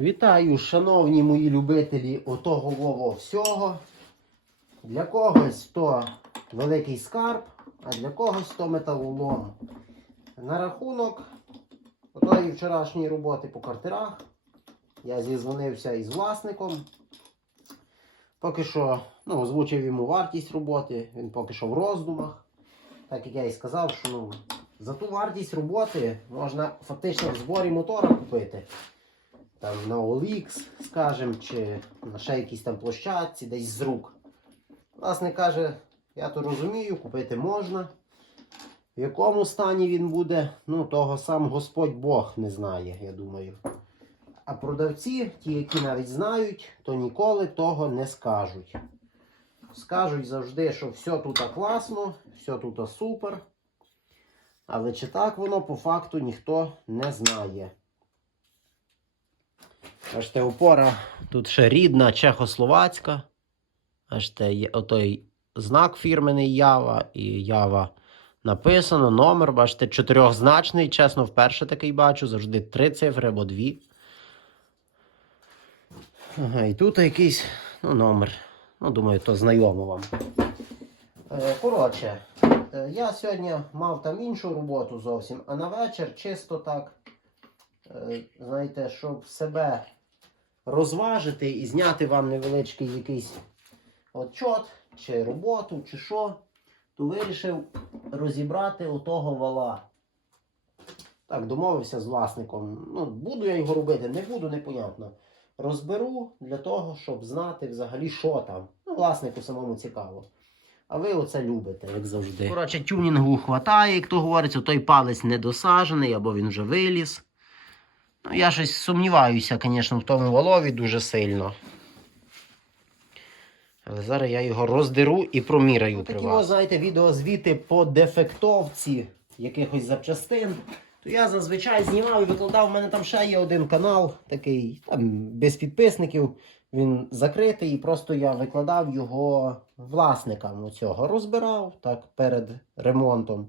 Вітаю, шановні мої любителі отого всього. Для когось то великий скарб, а для когось то металолом. На рахунок отої вчорашньої роботи по картерах я зізвонився із власником. Поки що ну, озвучив йому вартість роботи, він поки що в роздумах. Так як я і сказав, що ну, за ту вартість роботи можна фактично в зборі мотора купити. Там на OLX, скажем, чи на ще якійсь там площадці, десь з рук. Власне каже, я то розумію, купити можна. В якому стані він буде, ну того сам Господь Бог не знає, я думаю. А продавці, ті, які навіть знають, то ніколи того не скажуть. Скажуть завжди, що все тут класно, все тут супер. Але чи так воно по факту ніхто не знає. Бачите, опора тут ще рідна, чехословацька. Бачите, є отой знак фірменний Ява і Ява написано, номер, бачите, чотирьохзначний. Чесно, вперше такий бачу, завжди три цифри або дві. Ага, і тут якийсь ну, номер. Ну, думаю, то знайомо вам. Е, коротше, е, я сьогодні мав там іншу роботу зовсім, а на вечір чисто так, знаєте, щоб себе розважити і зняти вам невеличкий якийсь отчот, чи роботу, чи що, то вирішив розібрати отого вала. Так, домовився з власником. Ну, буду я його робити, не буду, непонятно. Розберу для того, щоб знати взагалі, що там. Ну, власнику самому цікаво. А ви оце любите, як завжди. Коротше, тюнінгу хватає, як то говориться, той палець не досаджений або він вже виліз. Ну, я щось сумніваюся, звісно, в тому валові дуже сильно. Але зараз я його роздеру і проміряю Ну, при вас. знаєте, відеозвіти по дефектовці якихось запчастин. То я зазвичай знімав і викладав. У мене там ще є один канал, такий там без підписників. Він закритий, і просто я викладав його власникам оцього. Розбирав так перед ремонтом.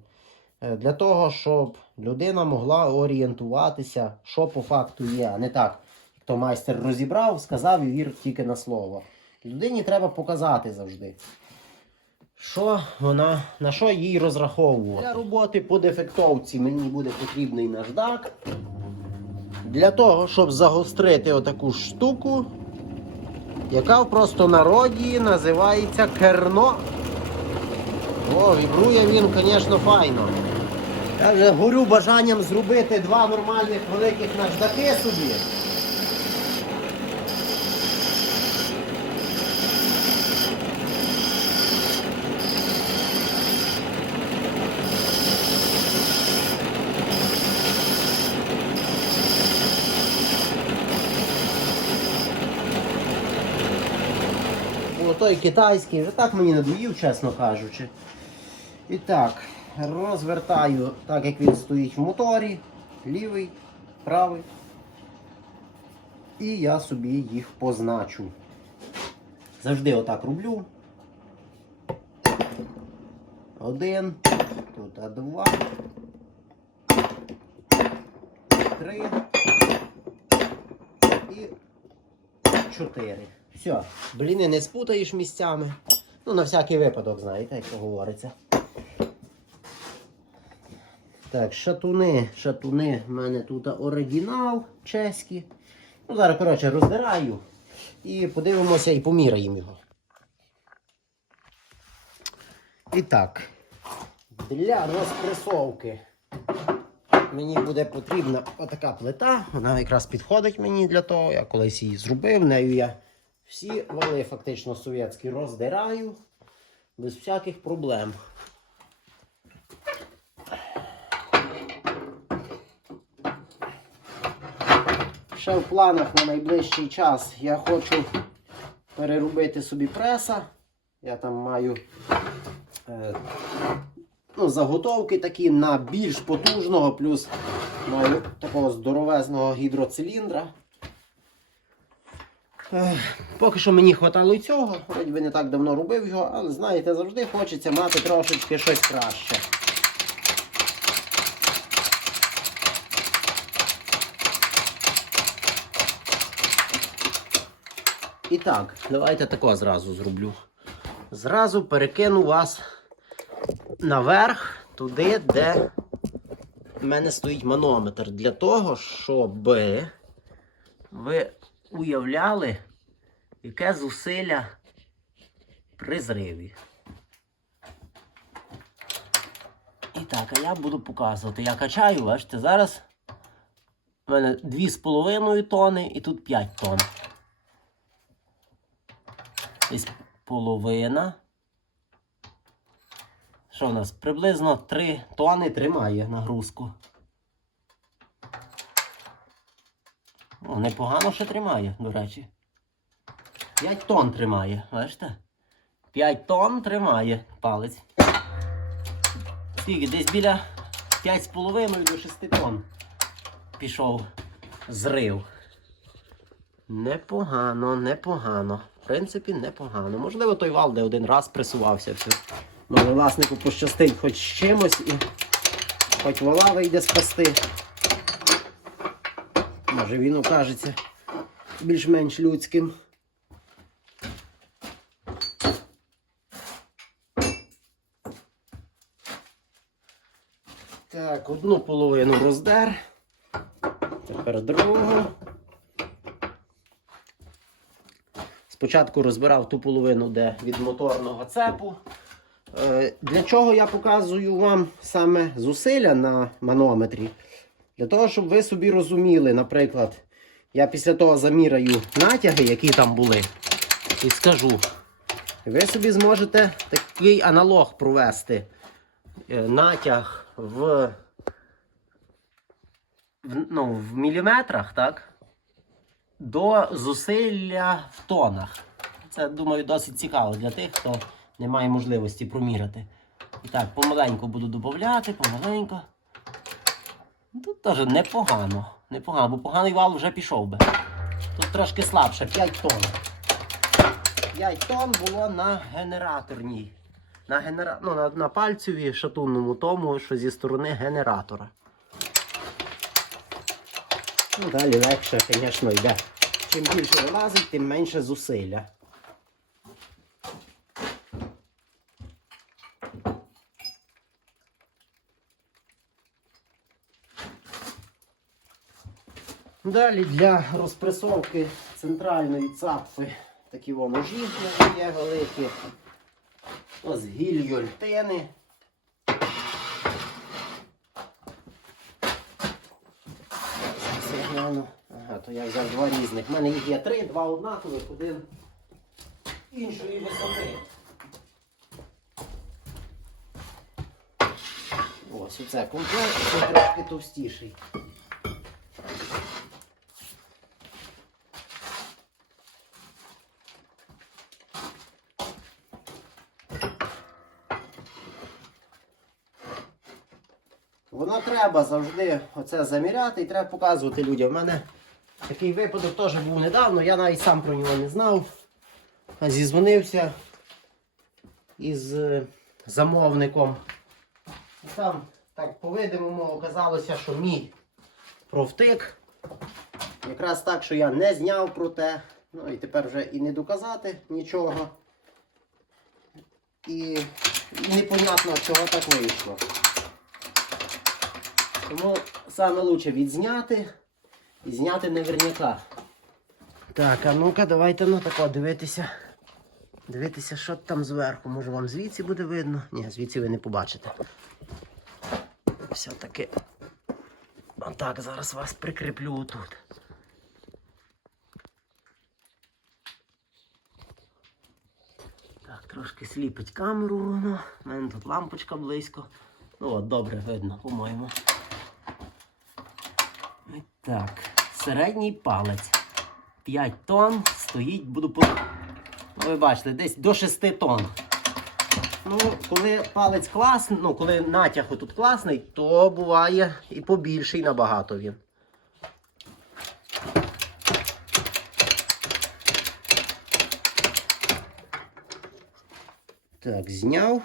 Е, Для того, щоб людина могла орієнтуватися, що по факту є, а не так. Як то майстер розібрав, сказав і вір тільки на слово. Людині треба показати завжди. Що вона, на що їй розраховувати? Для роботи по дефектовці мені буде потрібний наждак. Для того, щоб загострити отаку штуку, яка в простонароді називається керно. О, вібрує він, звісно, файно. Горю бажанням зробити два нормальних великих наждаки собі. Той китайський, вже так мені надоїв, чесно кажучи. І так, розвертаю так, як він стоїть в моторі. Лівий, правий. І я собі їх позначу. Завжди отак роблю. Один, тут два. Три. І чотири. Все, бліни не спутаєш місцями. Ну, на всякий випадок, знаєте, як говориться. Так, шатуни, шатуни, в мене тут оригінал чеський. Ну, зараз, коротше, роздираю і подивимося і поміряємо його. І так, для розпресовки мені буде потрібна отака плита. Вона якраз підходить мені для того. Я колись її зробив. Нею я всі вали фактично совєтські роздираю без всяких проблем. Ще в планах на найближчий час я хочу переробити собі преса. Я там маю е, ну, заготовки такі на більш потужного, плюс маю такого здоровезного гідроциліндра. Ех, Поки що мені хватало і цього, хоч би не так давно робив його, але знаєте, завжди хочеться мати трошечки щось краще. І так, давайте тако зразу зроблю. Зразу перекину вас наверх, туди, де в мене стоїть манометр. Для того, щоб ви уявляли, яке зусилля при зриві. І так, а я буду показувати. Я качаю, бачите, зараз у мене 2,5 тони і тут 5 тонн. Десь половина. Що у нас? Приблизно 3 тони тримає нагрузку. О, непогано ще тримає, до речі. 5 тонн тримає, бачите? 5 тонн тримає палець. Скільки? Десь біля 5,5 до 6 тонн пішов зрив. Непогано, непогано. Принципі, непогано. Можливо, той вал, де один раз присувався. Все. Ну, але власнику пощастить хоч з чимось і хоч вала вийде спасти. Може він окажеться більш-менш людським. Так, одну половину роздер. Тепер другу. Спочатку розбирав ту половину, де від моторного цепу. Е, Для чого я показую вам саме зусилля на манометрі? Для того, щоб ви собі розуміли, наприклад, я після того заміряю натяги, які там були, і скажу. Ви собі зможете такий аналог провести. Е, Натяг в, в, ну, в міліметрах, так? До зусилля в тонах. Це, думаю, досить цікаво для тих, хто не має можливості проміряти. І так, помаленьку буду додати, помаленьку. Ну, Тут теж непогано. Непогано, бо поганий вал вже пішов би. Тут трошки слабше, 5 тонн. 5 тонн було на генераторній. На, генера... ну, на, на пальцеві шатунному тому, що зі сторони генератора. Ну, далі легше, звісно, йде. Чим більше вилазить, тим менше зусилля. Далі для розпресовки центральної цапфи такі во ножі є великі. Ось гільйольтини. Зараз я гляну. То я взяв два різних. У мене їх є три, два однакових, один іншої висоти. Ось оце комплект, це трошки товстіший. Воно треба завжди оце заміряти і треба показувати людям. У мене такий випадок теж був недавно, я навіть сам про нього не знав. Зізвонився із е, замовником. І там, так, по-видимому, оказалося, що мій провтик. Якраз так, що я не зняв про те. Ну і тепер вже і не доказати нічого. І, непонятно, чого так вийшло. Тому лучше відзняти і зняти наверняка. Так, а ну-ка, давайте на тако дивитися. Дивитися, що там зверху. Може вам звідси буде видно? Ні, звідси ви не побачите. Все-таки. Отак, зараз вас прикріплю тут. Так, трошки сліпить камеру воно. У мене тут лампочка близько. Ну от, добре видно, по-моєму. І Так, середній палець. 5 тонн стоїть, буду по. Ну, ви бачите, десь до 6 тонн. Ну, коли палець класний, ну, коли натяг тут класний, то буває і побільший набагато він. Так, зняв.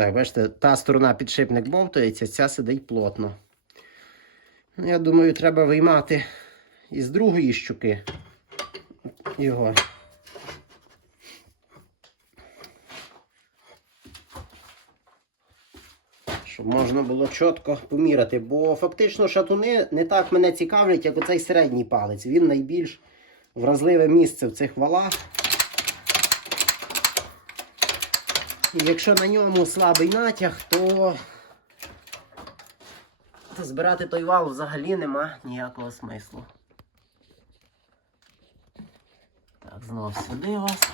Так, бачите, та сторона підшипник бовтається, ця сидить плотно. Ну, Я думаю, треба виймати із другої щуки його. Щоб можна було чітко поміряти. Бо фактично шатуни не так мене цікавлять, як оцей середній палець. Він найбільш вразливе місце в цих валах. Якщо на ньому слабий натяг, то, збирати той вал взагалі нема ніякого смислу. Так, знов сюди вас.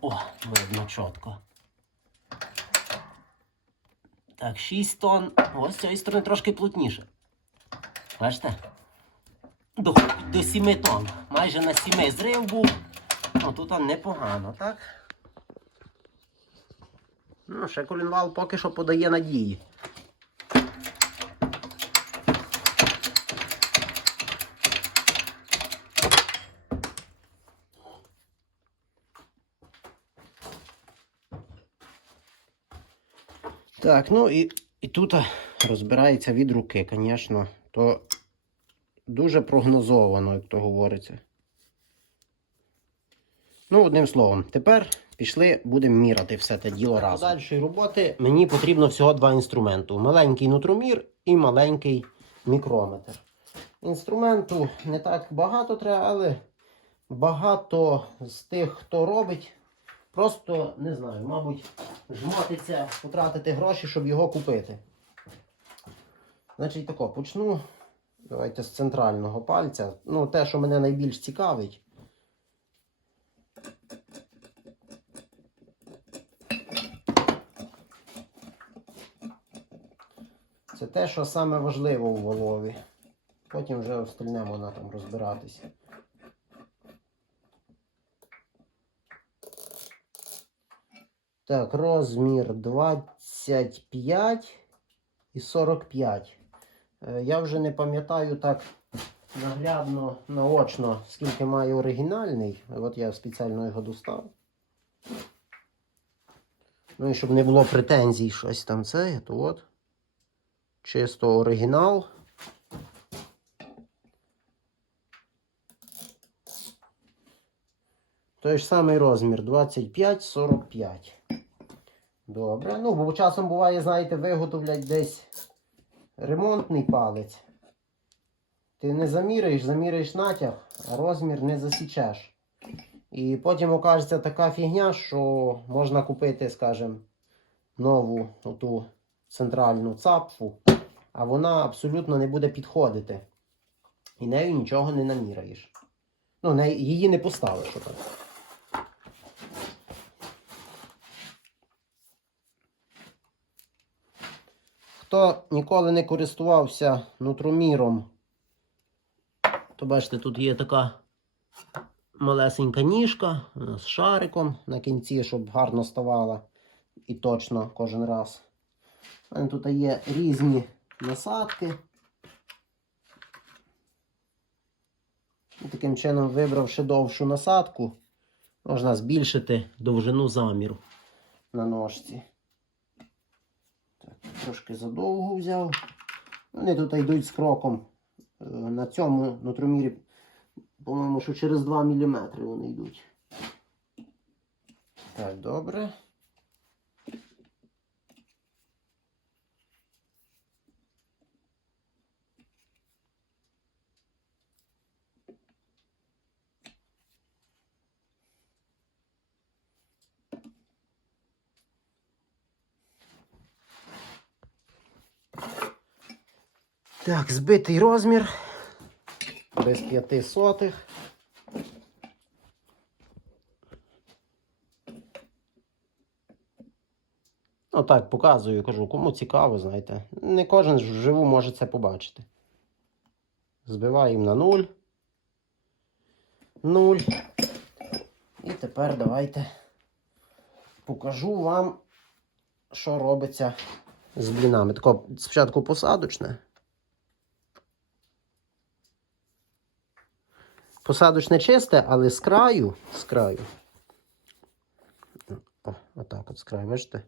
О, видно чітко. Так, 6 тонн. Ось з цієї сторони трошки плотніше. Бачите? До, до 7 тонн. Майже на 7 зрив був. Ну тут непогано, так? Ну, ще колінвал поки що подає надії. Так, ну і, і тут розбирається від руки, звісно, то дуже прогнозовано, як то говориться. Ну, одним словом, тепер пішли, будемо міряти все те діло разом. До дальшої роботи мені потрібно всього два інструменти: маленький нутромір і маленький мікрометр. Інструменту не так багато треба, але багато з тих, хто робить, просто не знаю, мабуть, жмотиться потратити гроші, щоб його купити. Значить, тако, почну. Давайте з центрального пальця. Ну, те, що мене найбільш цікавить. Це те, що саме важливо у волові. Потім вже остальне вона там розбиратися. Так, розмір 25 і 45. Е, Я вже не пам'ятаю так наглядно, наочно, скільки має оригінальний. От я спеціально його достав. Ну і щоб не було претензій щось там це, то от. Чисто оригінал. Той ж самий розмір 25-45. Добре. Ну, бо часом буває, знаєте, виготовлять десь ремонтний палець. Ти не заміряєш, заміряєш натяг, а розмір не засічеш. І потім окажеться така фігня, що можна купити, скажімо, нову оту центральну цапфу, а вона абсолютно не буде підходити. І нею нічого не наміряєш. Ну, не, її не поставиш отак. Хто ніколи не користувався нутроміром, то бачите, тут є така малесенька ніжка з шариком на кінці, щоб гарно ставала і точно кожен раз. Тут є різні насадки. І таким чином, вибравши довшу насадку, можна збільшити довжину заміру на ножці. Так, трошки задовго взяв. Вони тут йдуть з кроком. Е, На цьому нутромірі, по-моєму, що через 2 мм вони йдуть. Так, добре. Так, збитий розмір. Без п'яти сотих. Отак показую, кажу, кому цікаво, знаєте. Не кожен вживу може це побачити. Збиваємо на нуль. Нуль. І тепер давайте покажу вам, що робиться з блінами. Тако спочатку посадочне. Посадочне чисте, але з краю, з краю. О, Отак от з краю, бачите?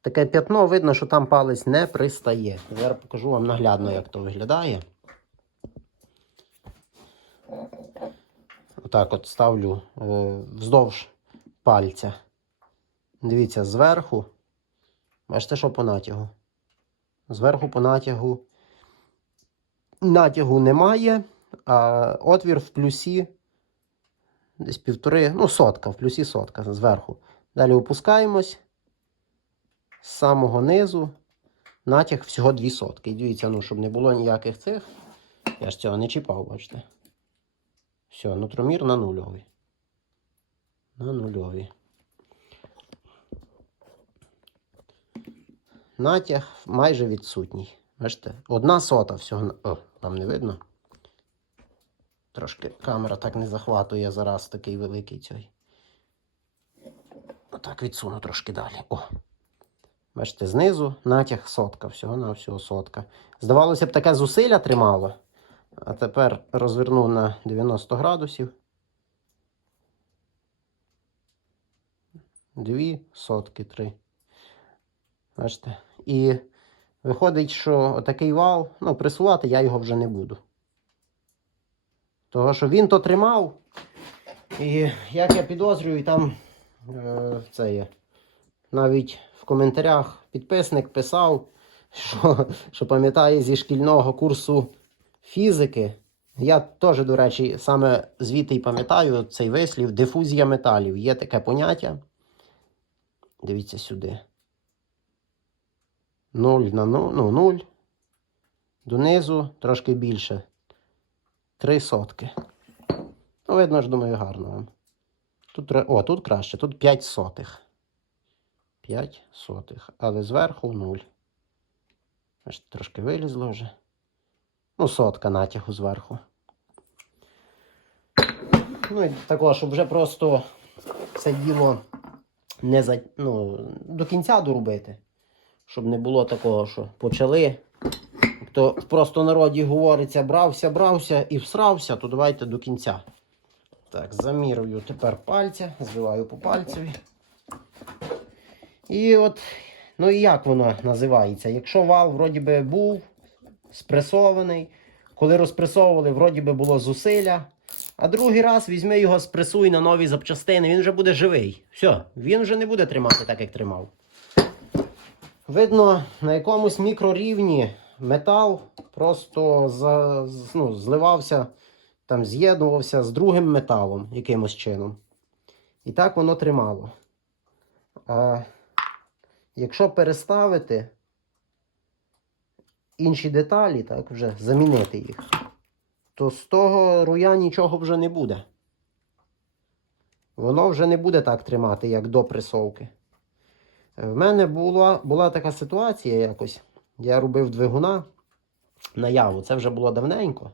Таке п'ятно, видно, що там палець не пристає. Зараз покажу вам наглядно, як то виглядає. Отак от ставлю е, вздовж пальця. Дивіться, зверху. Бачите, що по натягу? Зверху по натягу. Натягу немає, а отвір в плюсі десь півтори, ну, сотка, в плюсі сотка зверху. Далі опускаємось з самого низу. Натяг всього дві сотки. І дивіться, ну, щоб не було ніяких цих. Я ж цього не чіпав, бачите. Все, нутромір на нульовий. На нульовий. Натяг майже відсутній. Бачите? Одна сота всього. О, там не видно. Трошки камера так не захватує зараз такий великий цей. Отак відсуну трошки далі. О. Бачите, знизу натяг сотка, всього на всього сотка. Здавалося б, таке зусилля тримало. А тепер розверну на 90 градусів. Дві сотки, три. Бачите? І виходить, що отакий вал, ну, пресувати я його вже не буду. Того, що він то тримав. І як я підозрюю, там е, це є. Навіть в коментарях підписник писав, що, що пам'ятає зі шкільного курсу фізики. Я теж, до речі, саме звідти й пам'ятаю цей вислів дифузія металів. Є таке поняття. Дивіться сюди. 0 на 0, ну, 0. Донизу трошки більше. 3 сотки. Ну, видно ж, думаю, гарно вам. Тут, о, тут краще, тут 5 сотих. 5 сотих. Але зверху 0. Аж трошки вилізло вже. Ну, сотка натягу зверху. Ну і також, щоб вже просто це діло не за, ну, до кінця доробити. Щоб не було такого, що почали. То в просто народі говориться, брався, брався і всрався, то давайте до кінця. Так, замірюю тепер пальця, збиваю по пальцеві. І от, ну і як воно називається? Якщо вал вроді би був спресований, коли розпресовували, вроді би було зусилля. А другий раз візьми його, спресуй на нові запчастини, він вже буде живий. Все, він вже не буде тримати так, як тримав. Видно, на якомусь мікрорівні метал просто за, ну, зливався, там з'єднувався з другим металом якимось чином. І так воно тримало. А якщо переставити інші деталі, так, вже замінити їх, то з того руя нічого вже не буде. Воно вже не буде так тримати, як до пресовки. Е, В мене була, була така ситуація якось. Я робив двигуна на яву. Це вже було давненько.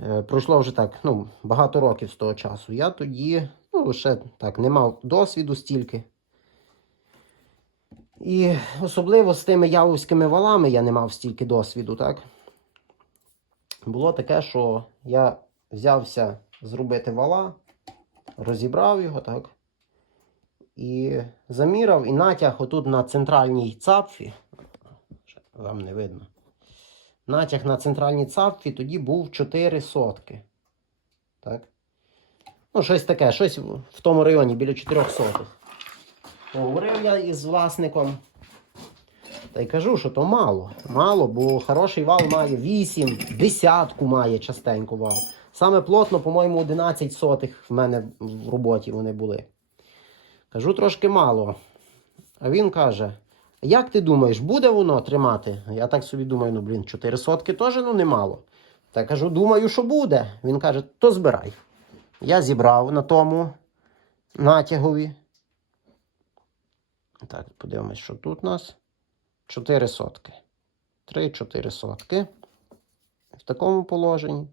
Е, Пройшло вже так, ну, багато років з того часу. Я тоді, ну, ще так, не мав досвіду стільки. І особливо з тими явовськими валами я не мав стільки досвіду, так? Було таке, що я взявся зробити вала, розібрав його, так? І заміряв і натяг отут на центральній цапфі. Вам не видно. Натяг на центральній цапфі тоді був 4 сотки. Так? Ну, щось таке, щось в тому районі біля 4 сотих. Поговорив я із власником. Та й кажу, що то мало. Мало, бо хороший вал має 8, десятку має частенько вал. Саме плотно, по-моєму, 11 сотих в мене в роботі вони були. Кажу, трошки мало. А він каже: як ти думаєш, буде воно тримати? Я так собі думаю, ну блін, 4 сотки теж ну немало. Та кажу, думаю, що буде. Він каже, то збирай. Я зібрав на тому натягові. Так, подивимось, що тут у нас. 4 сотки. 3-4 сотки. В такому положенні.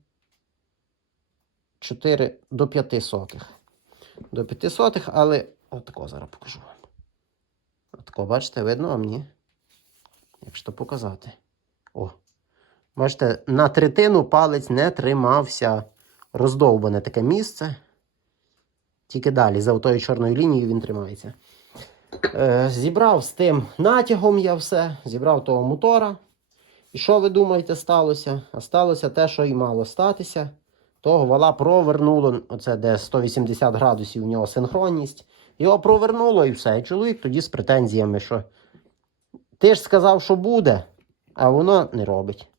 4 до 5 сотих. До 5 сотих, але отако зараз покажу. Отако, бачите, видно вам, ні? Якщо показати. О. Бачите, на третину палець не тримався. Роздовбане таке місце. Тільки далі, за тою чорною лінією він тримається. Е, зібрав з тим натягом я все, зібрав того мотора. І що ви думаєте сталося? А сталося те, що і мало статися. Того вала провернуло, оце де 180 градусів у нього синхронність. Його провернуло і все. І чоловік тоді з претензіями, що ти ж сказав, що буде, а воно не робить.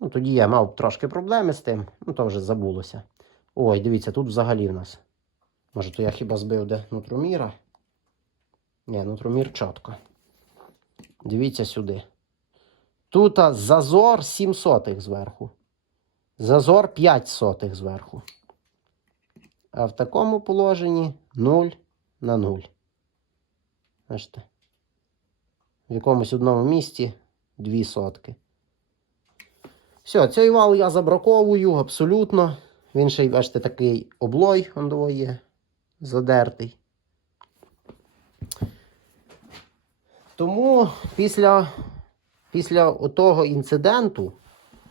Ну, тоді я мав трошки проблеми з тим, ну то вже забулося. Ой, дивіться, тут взагалі в нас. Може, то я хіба збив де нутроміра? Ні, нутромір чітко. Дивіться сюди. Тут зазор 7 сотих зверху. Зазор 5 сотих зверху. А в такому положенні 0 на 0. Бачите? В якомусь одному місці 2 сотки. Все, цей вал я забраковую абсолютно. Він ще й, бачите, такий облой он того є задертий. Тому після, після того інциденту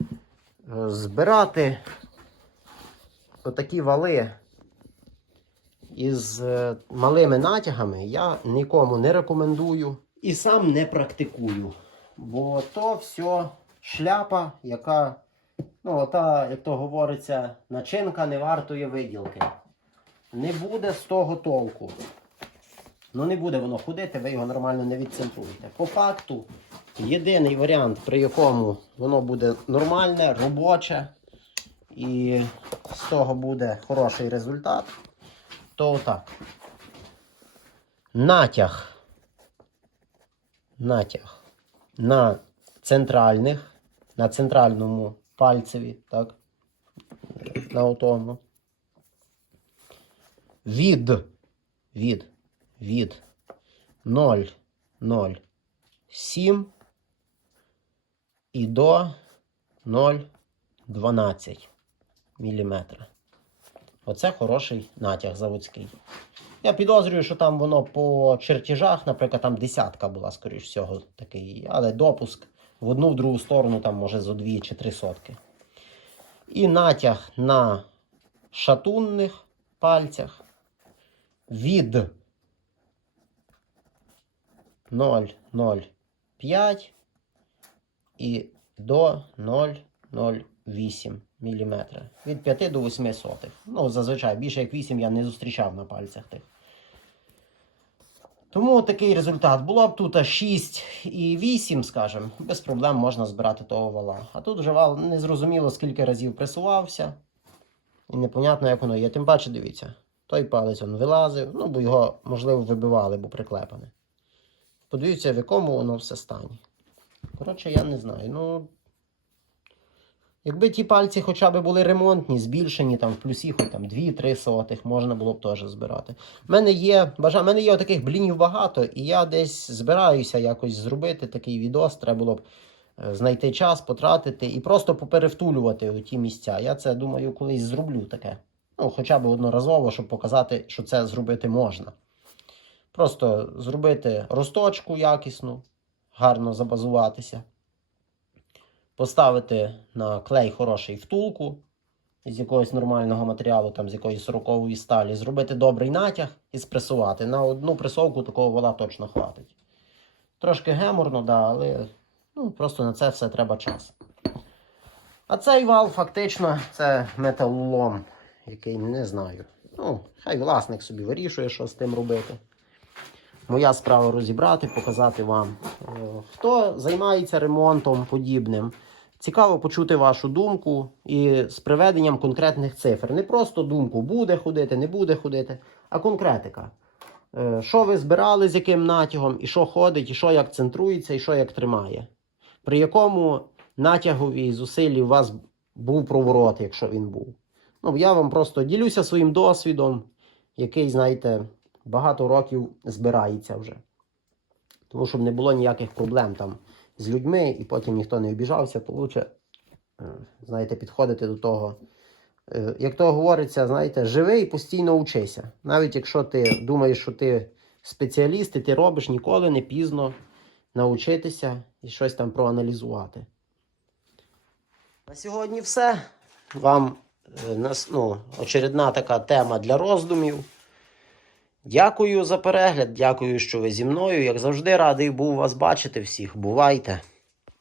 е, збирати отакі вали із е, малими натягами я нікому не рекомендую і сам не практикую. Бо то все шляпа, яка, ну, ота, як то говориться, начинка не вартує виділки. Не буде з того толку. Ну не буде воно ходити, ви його нормально не відцентруєте. По факту, єдиний варіант, при якому воно буде нормальне, робоче, і з того буде хороший результат, то отак. Натяг. Натяг на центральних, на центральному пальцеві, так? На отому. Від, від, від 0,07 і до 0,12 мм. Оце хороший натяг заводський. Я підозрюю, що там воно по чертежах, наприклад, там десятка була, скоріш всього, такий, але допуск в одну в другу сторону, там може зо 2 чи 3 сотки. І натяг на шатунних пальцях від 0,05 і до 0,08 мм. Від 5 до 8 сотих. Ну, зазвичай більше як 8 я не зустрічав на пальцях тих. Тому такий результат. Було б тут 6 і 8, скажімо, без проблем можна збирати того вала. А тут вже вал незрозуміло скільки разів пресувався. І непонятно, як воно є. Тим паче, дивіться, той палець він вилазив, ну, бо його, можливо, вибивали, бо приклепане. Подивіться, в якому воно все стані. Коротше, я не знаю. Ну, якби ті пальці хоча б були ремонтні, збільшені там в плюсі, хоч там 2-3 сотих, можна було б теж збирати. У мене є бажа... мене є таких блінів багато, і я десь збираюся якось зробити такий відос. Треба було б е, знайти час, потратити і просто поперевтулювати у ті місця. Я це думаю, колись зроблю таке. Ну, хоча б одноразово, щоб показати, що це зробити можна. Просто зробити росточку якісну, гарно забазуватися. Поставити на клей хороший втулку з якогось нормального матеріалу, там з якоїсь сорокової сталі, зробити добрий натяг і спресувати. На одну пресовку такого вола точно хватить. Трошки геморно, да, але ну, просто на це все треба час. А цей вал фактично це металолом, який не знаю. Ну, хай власник собі вирішує, що з тим робити. Моя справа розібрати, показати вам. Е, Хто займається ремонтом подібним, цікаво почути вашу думку і з приведенням конкретних цифр. Не просто думку, буде ходити, не буде ходити, а конкретика. Е, Що ви збирали, з яким натягом, і що ходить, і що як центрується, і що як тримає. При якому натягові і зусиллі у вас був проворот, якщо він був. Ну, я вам просто ділюся своїм досвідом, який, знаєте, багато років збирається вже. Тому щоб не було ніяких проблем там з людьми, і потім ніхто не обіжався, то лучше, е, знаєте, підходити до того. Е, Як то говориться, знаєте, живи і постійно учися. Навіть якщо ти думаєш, що ти спеціаліст і ти робиш ніколи не пізно навчитися і щось там проаналізувати. На сьогодні все. Вам е, ну, очередна така тема для роздумів. Дякую за перегляд, дякую, що ви зі мною. Як завжди, радий був вас бачити всіх. Бувайте!